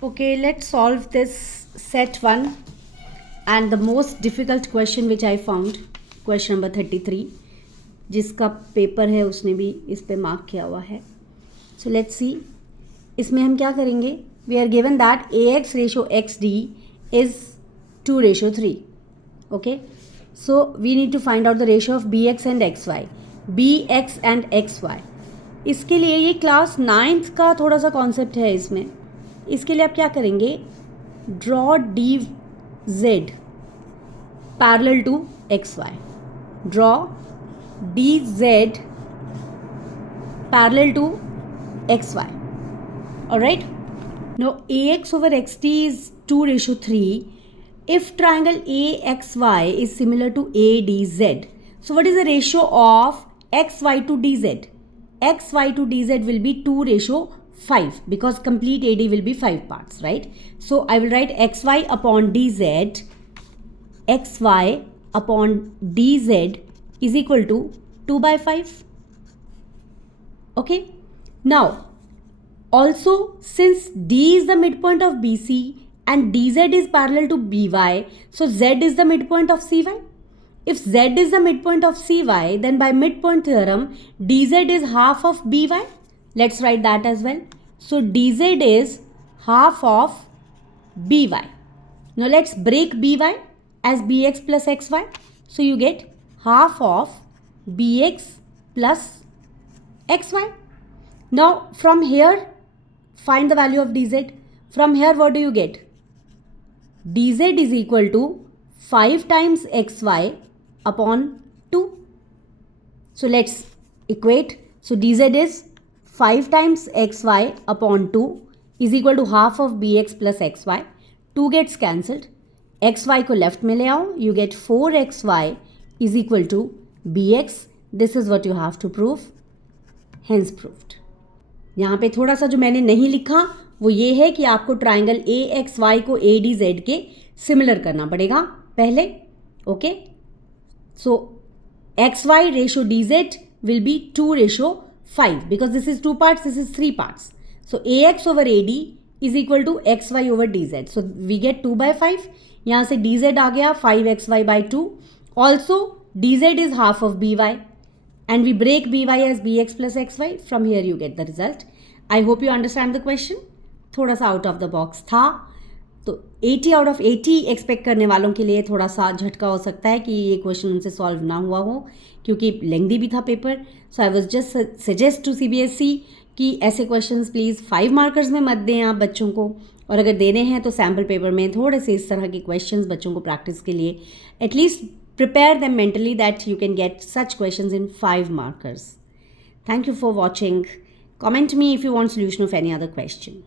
Okay, let's solve this set 1 and the most difficult question which I found, question number 33, जिसका paper है उसने भी इस पे मार्क किया हुआ है. So let's see. इसमें हम क्या करेंगे? We are given that AX ratio XD is 2:3. Okay. So we need to find out the ratio of BX and XY. BX and XY. इसके लिए ये क्लास 9th का थोड़ा सा कॉन्सेप्ट है इसमें. इसके लिए आप क्या करेंगे? Draw D Z parallel to X Y. Draw D Z parallel to X Y. Alright. No AX over XD is 2:3 if triangle AXY is similar to ADZ. So what is the ratio of XY to DZ? XY to DZ will be 2:5 because complete AD will be 5 parts, right? So I will write XY upon DZ, XY upon DZ is equal to 2/5. Okay. Now, also since D is the midpoint of BC and DZ is parallel to BY, so Z is the midpoint of CY. If Z is the midpoint of CY, then by midpoint theorem, DZ is half of BY. Let's write that as well. So DZ is half of BY. Now let's break BY as BX plus XY. So you get half of BX plus XY. Now from here, find the value of DZ. From here, what do you get? DZ is equal to 5 times XY upon 2. So let's equate. So DZ is 5 times XY upon 2 is equal to half of BX plus XY. 2 gets cancelled. XY को left में ले आओ. You get 4XY is equal to BX. This is what you have to prove. Hence proved. यहाँ पे थोड़ा सा जो मैंने नहीं लिखा वो ये है कि आपको ट्राइंगल AXY को ADZ के सिमिलर करना पड़ेगा पहले. Okay. So XY ratio DZ will be 2:5 because this is 2 parts, this is 3 parts. So AX over AD is equal to XY over DZ. So we get 2/5. यहाँ से DZ आ गया 5XY by 2. Also DZ is half of BY and we break BY as BX plus XY. From here you get the result. I hope you understand the question. थोड़ा सा out of the box था, तो 80 out of 80 expect करने वालों के लिए थोड़ा सा झटका हो सकता है कि ये क्वेश्चन उनसे सॉल्व ना हुआ हो क्योंकि लेंथी भी था paper. So I was just suggest to CBSE कि ऐसे क्वेश्चंस प्लीज़ 5 मार्कर्स में मत दें आप बच्चों को, और अगर देने हैं तो सैम्पल पेपर में थोड़े से इस तरह के क्वेश्चंस बच्चों को प्रैक्टिस के लिए at least prepare them mentally that you can get such questions in 5 markers. Thank you for watching. Comment me if you want solution of any other question.